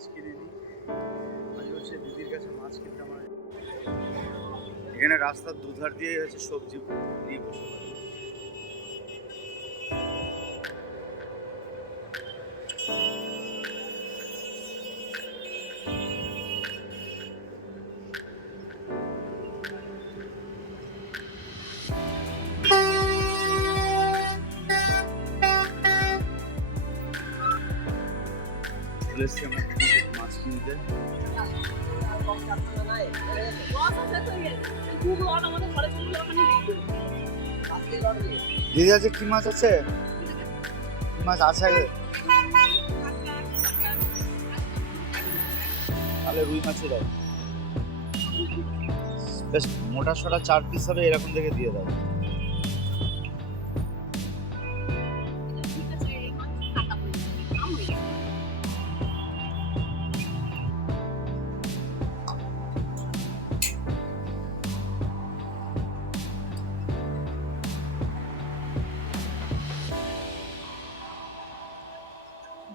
মাছ কিনে নিই। মাঝে মাঝে দিদির কাছে মাছ কিনতে আমার এখানে রাস্তার দুধার দিয়ে হচ্ছে সবজি নিয়ে বসে পড়ে। চলে এসছি আমরা মাছ কিনতে। দিদি আছে কি মাছ আছে? কি মাছ আছে আগে? তাহলে রুই মাছই দাও, বেশ মোটা সোটা 4 পিস হবে এরকম দেখে দিয়ে দাও।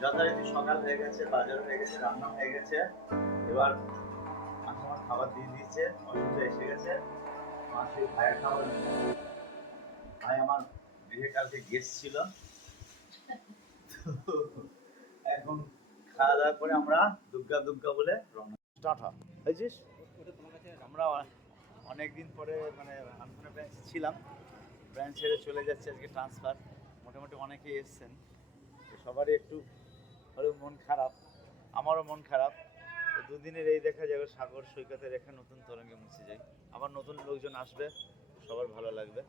যথারীতি সকাল হয়ে গেছে, বাজার হয়ে গেছে, রান্না হয়ে গেছে। এবার আমার খাবার দিয়ে দিয়েছে, অসুবিধা এসে গেছে। মাছের ভাইয়ের খাবার, ভাই আমার গৃহে কালকে গেস্ট ছিল। এখন খাওয়া দাওয়া করে আমরা দুর্গা দুর্গা বলে রওনা। টাটা হয়েছিস? আমরা অনেকদিন পরে মানে আনফোনা ব্রাঞ্চে ছিলাম, ব্রাঞ্চ ছেড়ে চলে যাচ্ছে আজকে ট্রান্সফার। মোটামুটি অনেকেই এসছেন, সবারই একটু হলেও মন খারাপ, আমারও মন খারাপ। তো দুদিনের এই দেখা যাবে সাগর সৈকতে রেখে নতুন তরঙ্গে মুছে যাই। আবার নতুন লোকজন আসবে, সবার ভালো লাগবে।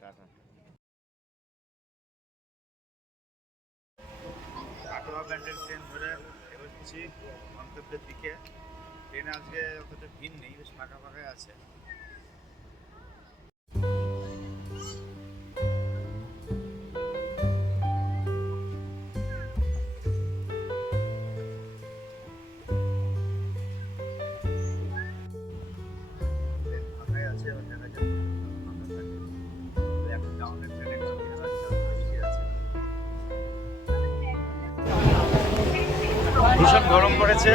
টাটা। কাটোয়া ব্যান্ডেল ট্রেন ধরে এগোচ্ছি গন্তব্যের দিকে। ট্রেনে আজকে অতটা ভিড় নেই, বেশ ফাঁকা ফাঁকাই আছে। ভীষণ গরম পড়েছে,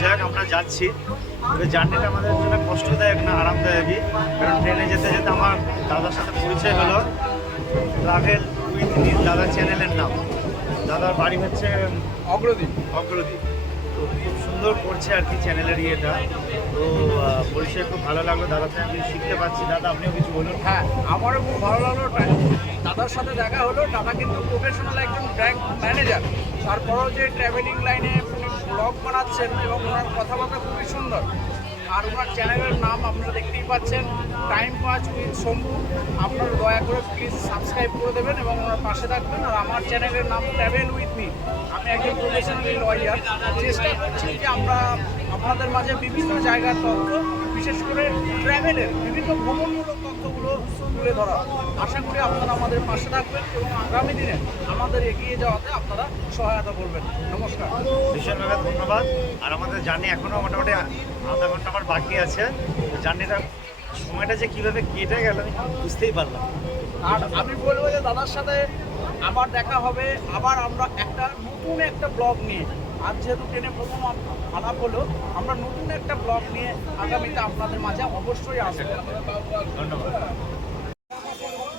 যাক আমরা যাচ্ছি। তবে জার্নিটা আমাদের জন্য কষ্টদায়ক না, আরামদায়কই। কারণ ট্রেনে যেতে যেতে আমার দাদার সাথে পরিচয় হলো। ট্রাভেল উইথ নীল দাদার চ্যানেলের নাম। দাদার বাড়ি হচ্ছে অগ্রদ্বীপ। তো খুব সুন্দর করছে আর কি চ্যানেলের ইয়েটা। তো পরিচয় খুব ভালো লাগলো, দাদার থেকে আমি শিখতে পারছি। দাদা আপনিও কিছু বলুন। হ্যাঁ, আমারও খুব ভালো লাগলো। দাদার সাথে দেখা হলো। দাদা কিন্তু প্রফেশনাল একজন ব্যাংক ম্যানেজার, তারপরেও যে ট্রাভেলিং লাইনে ব্লগ বানাচ্ছেন এবং ওনার কথাবার্তা খুবই সুন্দর। আর ওনার চ্যানেলের নাম আপনারা দেখতেই পাচ্ছেন, টাইম পাস উইথ শম্ভু। আপনারা দয়া করে প্লিজ সাবস্ক্রাইব করে দেবেন এবং ওনার পাশে থাকবেন। আর আমার চ্যানেলের নাম ট্রাভেল উইথ মি। আমি একজন প্রফেশনালি লয়ার, চেষ্টা করছি যে আমরা আপনাদের মাঝে বিভিন্ন জায়গার তথ্য, বিশেষ করে ট্রাভেলের বিভিন্ন ভ্রমণমূলক তথ্যগুলো তুলে ধরা। আশা করি আপনারা আমাদের পাশে থাকবেন এবং আগামী দিনে আমাদের এগিয়ে যাওয়াতে আপনারা সহায়তা করবেন। নমস্কার, ভীষণভাবে ধন্যবাদ। আর আমাদের জার্নি এখনও মোটামুটি আধা ঘন্টা আমার বাকি আছে। জার্নিটা সময়টা যে কীভাবে কেটে গেল আমি বুঝতেই পারলাম। আর আমি বলবো যে দাদার সাথে আবার দেখা হবে, আবার আমরা নতুন একটা ব্লগ নিয়ে। আজ যেহেতু ট্রেনে প্রথম আলাপ হলো, আমরা নতুন একটা ব্লগ নিয়ে আগামীতে আপনাদের মাঝে অবশ্যই আসবো। ধন্যবাদ।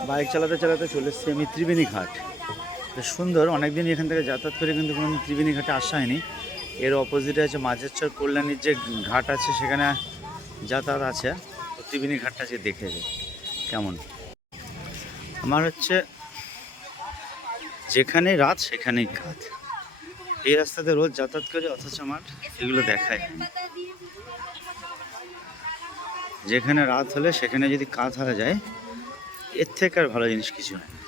বাইক চালাতে চালাতে চলে এসছি আমি ত্রিবেণী ঘাট। বেশ সুন্দর, অনেকদিন এখান থেকে যাতায়াত করে কিন্তু কোনো ত্রিবেণী ঘাটে আসা হয়নি। এর অপোজিটে আছে মাঝেরচর কল্যাণীর যে ঘাট আছে, সেখানে যাতায়াত আছে। তো ত্রিবেণী ঘাটটা যে দেখে যায় কেমন। আমার হচ্ছে যেখানে রাত সেখানেই ঘাট, এই রাস্তাতে রোজ যাতায়াত করে, অথচ আমার এগুলো দেখায়। যেখানে রাত হলে সেখানে যদি কাজ হয়ে যায়, এর থেকে আর ভালো জিনিস কিছু হয় না।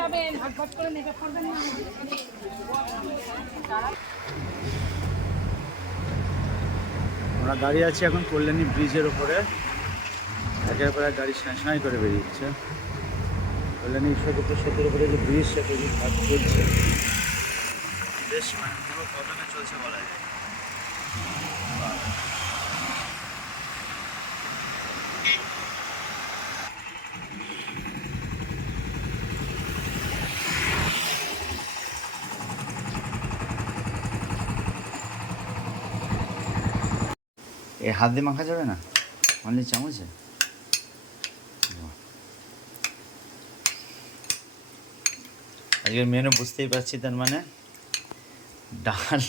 যাবেন হটফট করে মেকআপ করবেন না। আমরা দাঁড়িয়ে আছি এখন কল্যাণী ব্রিজের উপরে। একের পর এক গাড়ি সাঁই করে বেরিয়েছে। কল্যাণী ঈশ্বরদীপুর সেতুর উপরে যে ব্রিজ সেটা কাজ চলছে, বেশ মানে পুরো কদমে চলছে বলা যায়। এ হাত দিয়ে মাখা যাবে না, অনলি চামচে। আজকের মেনু বুঝতেই পারছি, তার মানে ডাল,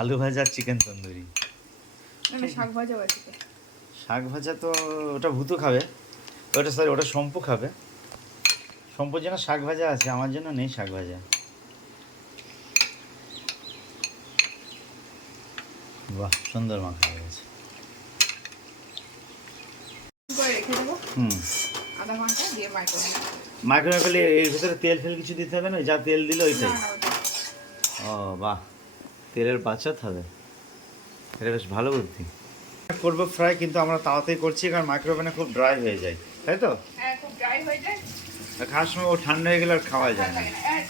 আলু ভাজা, চিকেন তন্দুরি। শাক ভাজা আছে। শাক ভাজা তো ওটা ভূতু খাবে, ওটা সরি ওটা শম্পু খাবে। শম্পুর জন্য শাক ভাজা আছে, আমার জন্য নেই শাক ভাজা। বাহ, সুন্দর মাখা হয়ে গেছে। মাইক্রোওয়েভে এর ভিতরে তেল ফেল কিছু দিতে হবে না, যা তেল দিল ওইটাই। ও বাহ, তেলের বাঁচাতে হবে, এটা বেশ ভালো বুদ্ধি। করবো ফ্রাই, কিন্তু আমরা তাড়াতাড়ি করছি কারণ মাইক্রোওভেনে খুব ড্রাই হয়ে যায়, তাই তো? হ্যাঁ, খুব ড্রাই হয়ে যায়। খাওয়ার সময় ও ঠান্ডা হয়ে গেলে আর খাওয়া যায় না।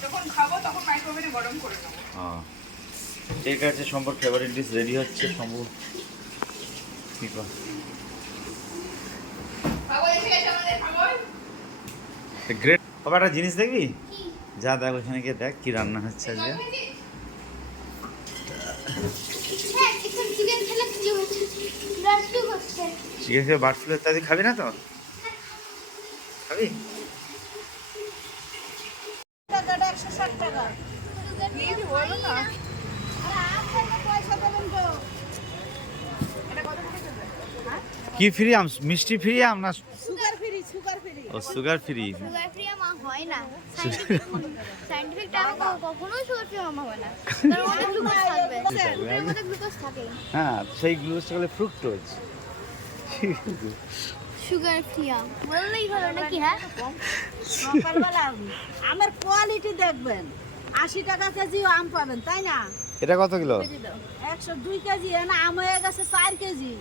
যখন খাবো তখন মাইক্রোওভেনে গরম করে নেবো। হ্যাঁ, ঠিক আছে। সম্ভব ফেভারিট ডিশ রেডি হচ্ছে। সম্ভব ঠিক আছে, গ্রেট। বাবা একটা জিনিস দেখবি? যা দেখ ওখানে গিয়ে দেখ কি রান্না হচ্ছে আজকে। চিকেন খেয়ে বার্ড ফ্লু ইত্যাদি খাবি না তো? খাবি? কি ফ্রি আম? মিষ্টি ফ্রি আম না সুগার ফ্রি? Sugar free. ও সুগার ফ্রি। সুগার ফ্রি আম হয় না, সায়েন্টিফিক টাইমে কখনোই সুগার ফ্রি আম হবে না, তার মধ্যে গ্লুকোজ থাকবে, এর মধ্যে গ্লুকোজ থাকে। হ্যাঁ, সেই গ্লুকোজটা হলো ফ্রুক্টোজ। সুগার ফ্রি আম বললেই হলো নাকি? হ্যাঁ, সকালবেলা আমের কোয়ালিটি দেখবেন, 80 টাকা কেজি আম পাবেন, তাই না? এটা কত কিলো? 102 কেজি। না, আম হয়ে গেছে 4 কেজি।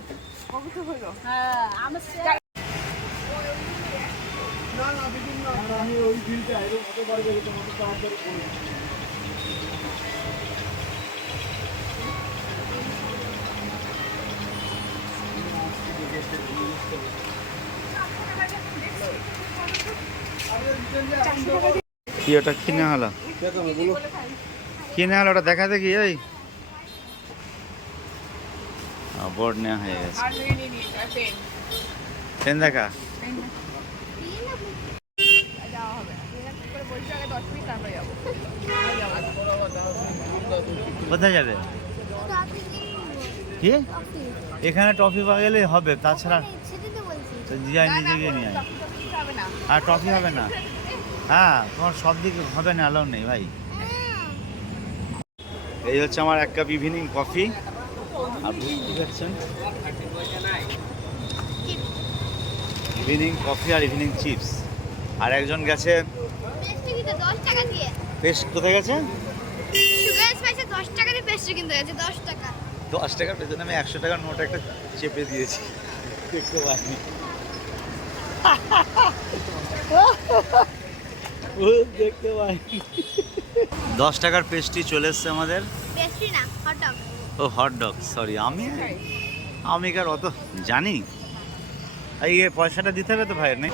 হ্যাঁ, আমের কি ওটা কিনে হলো? কিনে হলো ওটা দেখা দেখি। এই বোর্ড নেওয়া হয়ে গেছে। পেন দেখা। কোথায় যাবে? কি এখানে টফি পাওয়া গেলে হবে, তাছাড়া তো যাই নিজে গিয়ে নিয়ে আয়। আর টফি হবে না। হ্যাঁ, তোমার সব দিকে হবে না, অ্যালাউ নেই ভাই। এই হচ্ছে আমার 1 কাপ ইভিনিং কফি। আর বুঝতে পারছেন, ইভিনিং কফি আর ইভিনিং চিপস। আর একজন গেছে 10 টাকা দিয়ে। পেস্ট কোথায় গেছে? সুগার স্পাইসে 10 টাকা দিয়ে পেস্ট্রি কিনতে গেছে। 10 টাকা। 10 টাকার পেছনে আমি 100 টাকার নোট একটা চেপে দিয়েছি, দেখতে পাইনি। ও দেখতে পাইনি। 10 টাকার পেস্ট্রি চলে এসছে আমাদের। পেস্ট্রি না, হট ডগ। ও হট ডগ, সরি। আমি কার অত জানি? এই পয়সাটা দিতে হবে তো ভাইয়ের, নেই?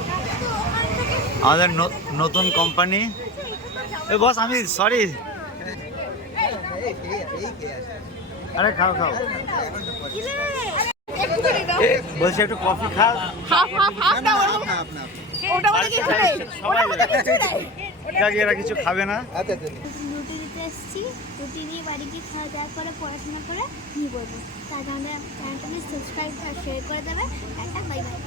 আমাদের নতুন কোম্পানি। এ বস, আমি সরি। আরে খাও খাও, বলছি একটু কফি খাও। সবাই এরা কিছু খাবে না। রুটি দিতে এসেছি, রুটি দিয়ে বাড়ি গিয়ে খাওয়া দাওয়া করে পড়াশোনা করে নিয়ে পড়বো। তার জন্য চ্যানেলটাকে সাবস্ক্রাইব আর শেয়ার করে দেবে। একটা বাই বাই।